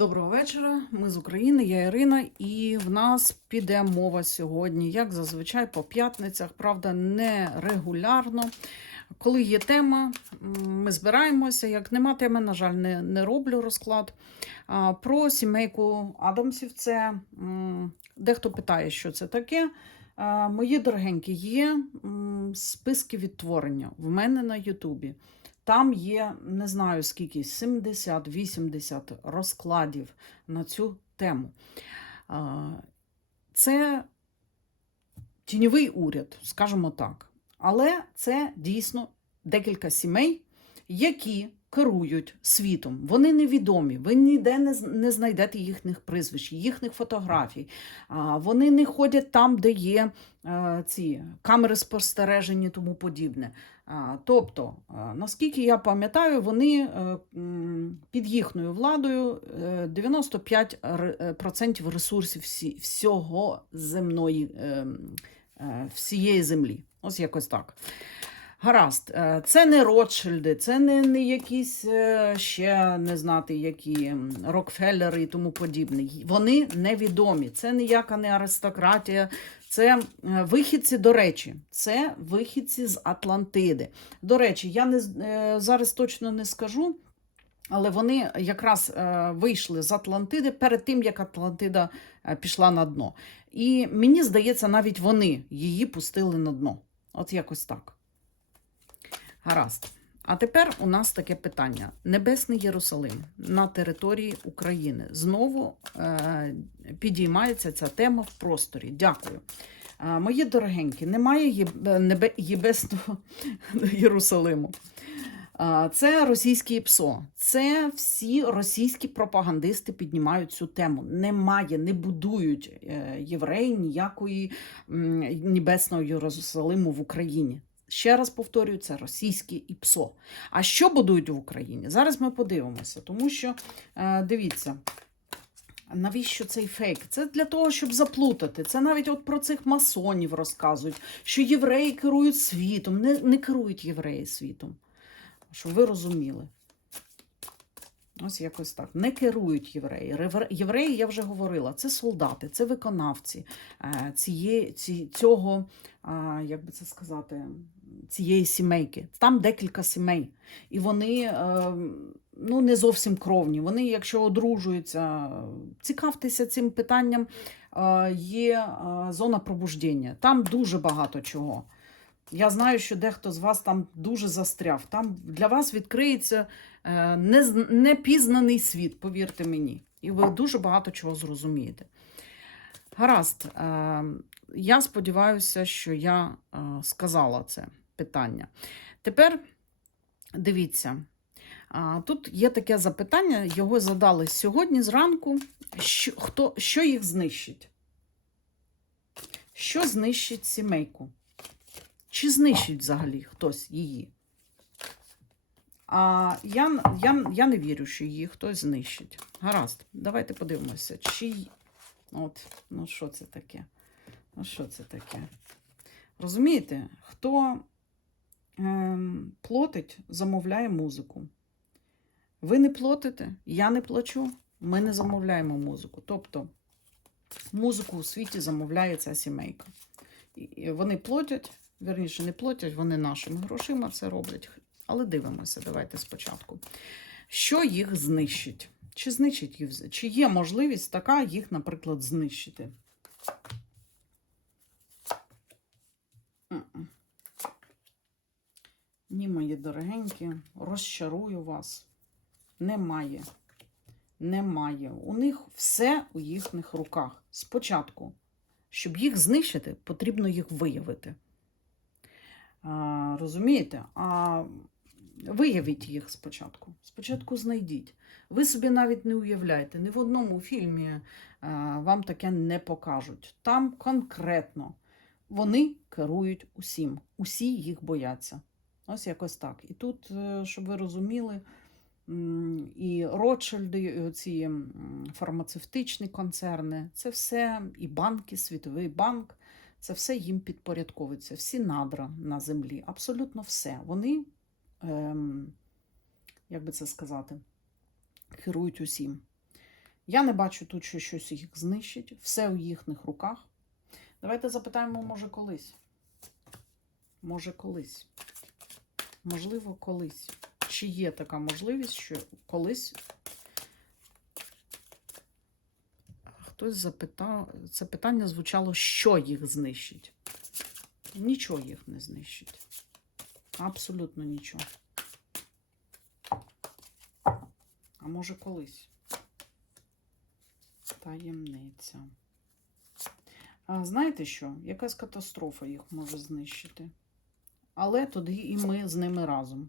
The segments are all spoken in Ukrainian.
Доброго вечора. Ми з України, я Ірина, і в нас піде мова сьогодні, як зазвичай, по п'ятницях, правда, не регулярно. Коли є тема, ми збираємося. Як нема теми, на жаль, не, не роблю розклад. Про сімейку Адамсів це дехто питає, що це таке. Мої дорогенькі, є списки відтворення в мене на Ютубі. Там є не знаю скільки, 70-80 розкладів на цю тему. Це тіньовий уряд, скажімо так. Але це дійсно декілька сімей, які керують світом. Вони невідомі, ви ніде не, знайдете їхніх прізвищ, їхніх фотографій. Вони не ходять там, де є е, ці камери спостереження і тому подібне. Тобто, наскільки я пам'ятаю, вони е, під їхньою владою е, 95% ресурсів всього земної, е, е, всієї землі. Ось якось так. Гаразд, Е, це не Ротшильди, це не, не якісь е, ще не знати, які Рокфеллери і тому подібне. Вони невідомі. Це ніяка не аристократія, це вихідці, до речі, це вихідці з Атлантиди. До речі, я не е, зараз точно не скажу. Але вони якраз вийшли з Атлантиди перед тим, як Атлантида пішла на дно. І мені здається, навіть вони її пустили на дно. От якось так. Гаразд. А тепер у нас таке питання: Небесний Єрусалим на території України. Знову е, підіймається ця тема в просторі. Дякую. Е, мої дорогенькі, немає єб- небе, єбесного Єрусалиму. А, Це російське ПСО. Це всі російські пропагандисти піднімають цю тему. Немає, не будують е, євреї ніякої небесного Єрусалиму в Україні. Ще раз повторюю, це російське ІПСО. А що будують в Україні? Зараз ми подивимося, тому що е, дивіться. Навіщо цей фейк? Це для того, щоб заплутати. Це навіть от про цих масонів розказують, що євреї керують світом. Не, не керують євреї світом. Щоб ви розуміли. Ось якось так. Не керують євреї. Євреї, я вже говорила, це солдати, це виконавці е, цієї, ці, цього, як би це сказати, цієї сімейки. Там декілька сімей. І вони е, ну, не зовсім кровні. Вони, якщо одружуються, цікавтеся цим питанням, е, є зона пробуждення. Там дуже багато чого. Я знаю, що дехто з вас там дуже застряв. Там для вас відкриється е, непізнаний світ, повірте мені. І ви дуже багато чого зрозумієте. Гаразд, е, я сподіваюся, що я е, сказала це питання. Тепер дивіться. Тут є таке запитання, його задали сьогодні зранку. Що, хто, що їх знищить? Що знищить сімейку? Чи знищить взагалі хтось її? А я, я, я не вірю, що її хтось знищить. Гаразд, давайте подивимося. Чи... От, ну що це таке? Ну що це таке? Розумієте, хто ем, платить, замовляє музику. Ви не платите, я не плачу, ми не замовляємо музику. Тобто музику у світі замовляє ця сімейка. І вони платять, верніше, не платять, вони нашими грошима це роблять. Але дивимося, давайте спочатку. Що їх знищить? Чи знищить їх? Чи є можливість така їх, наприклад, знищити? Ні, мої дорогенькі, розчарую вас. Немає. Немає. У них все у їхніх руках. Спочатку, щоб їх знищити, потрібно їх виявити. Розумієте? А виявіть їх спочатку. Спочатку знайдіть. Ви собі навіть не уявляєте, ні в одному фільмі а, вам таке не покажуть. Там конкретно вони керують усім. Усі їх бояться. Ось якось так. І тут, е, щоб ви розуміли, і Ротшильди, і ці фармацевтичні концерни, це все і банки, Світовий банк, це все їм підпорядковується. Всі надра на землі, абсолютно все. Вони, ем, як би це сказати, керують усім. Я не бачу тут, що щось їх знищить. Все у їхніх руках. Давайте запитаємо, може, колись. Може, колись. Можливо, колись. Чи є така можливість, що колись хтось запитав, це питання звучало, що їх знищить. Нічого їх не знищить. Абсолютно нічого. А може колись. Таємниця. А знаєте що? Якась катастрофа їх може знищити. Але тоді і ми з ними разом.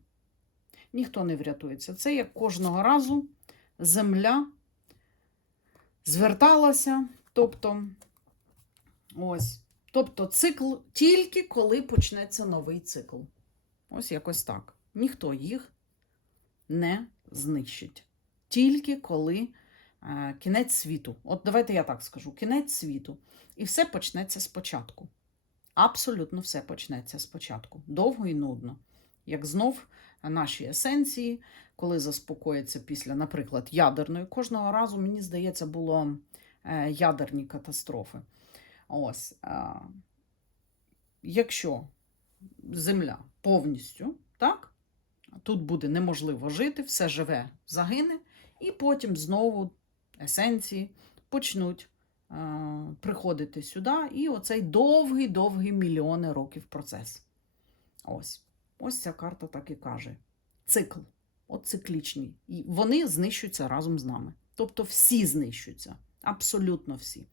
Ніхто не врятується. Це як кожного разу земля зверталася. Тобто, ось. Тобто цикл тільки коли почнеться новий цикл. Ось якось так. Ніхто їх не знищить. Тільки коли е, кінець світу. От давайте я так скажу: кінець світу. І все почнеться спочатку. Абсолютно все почнеться спочатку. Довго і нудно. Як знов наші есенції, коли заспокоїться після, наприклад, ядерної, кожного разу, мені здається, було е, ядерні катастрофи. Ось. Е, якщо Земля повністю, так, тут буде неможливо жити, все живе загине, і потім знову есенції почнуть е, приходити сюди, і оцей довгий-довгий мільйони років процес. Ось. Ось ця карта так і каже. Цикл. От циклічні. І вони знищуються разом з нами. Тобто всі знищуються. Абсолютно всі.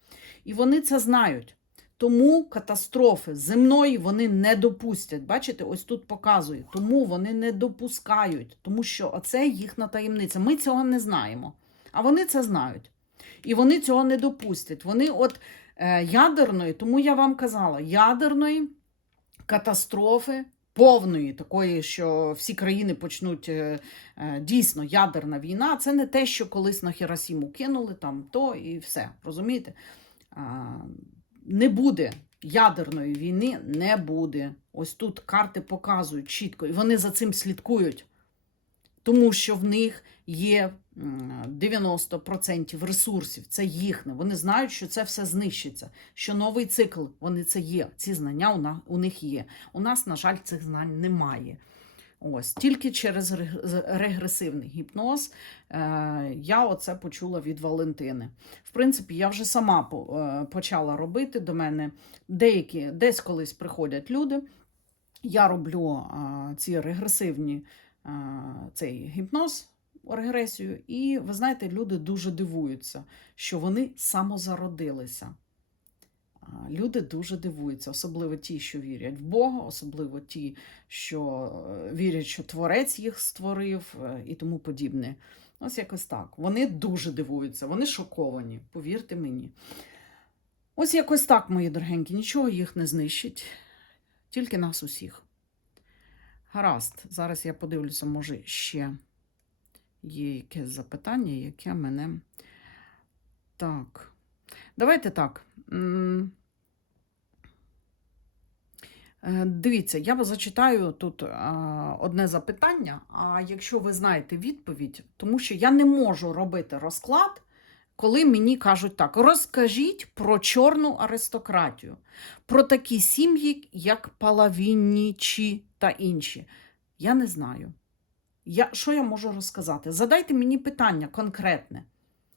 І вони це знають. Тому катастрофи земної вони не допустять. Бачите, ось тут показує. Тому вони не допускають, тому що оце їхня таємниця. Ми цього не знаємо. А вони це знають. І вони цього не допустять. Вони от е, ядерної, тому я вам казала, ядерної катастрофи. Повної такої, що всі країни почнуть е, е, дійсно ядерна війна. Це не те, що колись на Хіросіму кинули там то і все. Розумієте? Не буде ядерної війни, не буде. Ось тут карти показують чітко, і вони за цим слідкують, тому що в них є 90% ресурсів, це їхне. Вони знають, що це все знищиться, що новий цикл, вони це є. Ці знання у, них є. У нас, на жаль, цих знань немає. Ось тільки через регресивний гіпноз е, я оце почула від Валентини. В принципі, я вже сама е, почала робити до мене деякі десь колись приходять люди. Я роблю е, ці регресивні цей гіпноз, регресію, і ви знаєте, люди дуже дивуються, що вони самозародилися. Люди дуже дивуються, особливо ті, що вірять в Бога, особливо ті, що е, вірять, що Творець їх створив е, і тому подібне. Ось якось так. Вони дуже дивуються, вони шоковані, повірте мені. Ось якось так, мої дорогенькі, нічого їх не знищить, тільки нас усіх. Гаразд, зараз я подивлюся, може, ще є якесь запитання, яке мене. Так. Давайте так. Е, Дивіться, я зачитаю тут одне запитання. А якщо ви знаєте відповідь, тому що я не можу робити розклад, коли мені кажуть так: розкажіть про чорну аристократію, про такі сім'ї, як Палавіннічі та інші. Я не знаю. Я, що я можу розказати? Задайте мені питання конкретне.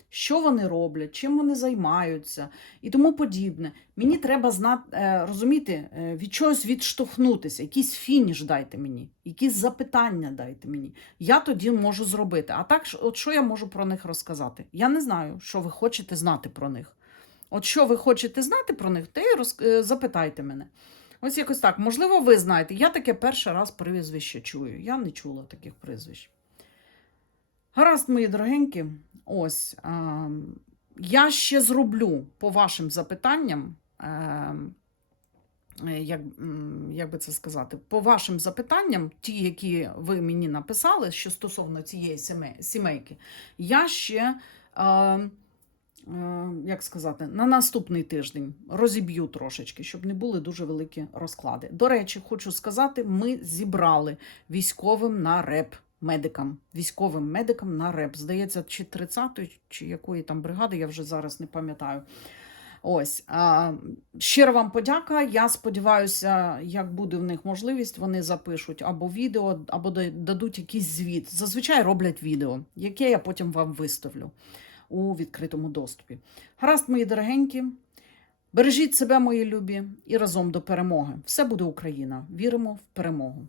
Що вони роблять, чим вони займаються і тому подібне. Мені треба знати, е, розуміти, е, від чогось відштовхнутися, якийсь фініш дайте мені, якісь запитання дайте мені. Я тоді можу зробити. А так, от що я можу про них розказати? Я не знаю, що ви хочете знати про них. От що ви хочете знати про них, те й роз... е, запитайте мене. Ось якось так. Можливо, ви знаєте. Я таке перший раз прізвище чую. Я не чула таких прізвищ. Гаразд, мої дорогенькі, ось. А, я ще зроблю по вашим запитанням. е, е, Як, як би це сказати, по вашим запитанням, ті, які ви мені написали, що стосовно цієї сімейки, я ще, е, як сказати, на наступний тиждень розіб'ю трошечки, щоб не були дуже великі розклади. До речі, хочу сказати, ми зібрали військовим на реп медикам, військовим медикам на РЕП. Здається, чи 30-ї, чи якої там бригади, я вже зараз не пам'ятаю. Ось щиро вам подяка. Я сподіваюся, як буде в них можливість, вони запишуть або відео, або дадуть якийсь звіт. Зазвичай роблять відео, яке я потім вам виставлю у відкритому доступі. Гаразд, мої дорогенькі. Бережіть себе, мої любі, і разом до перемоги. Все буде Україна. Віримо в перемогу.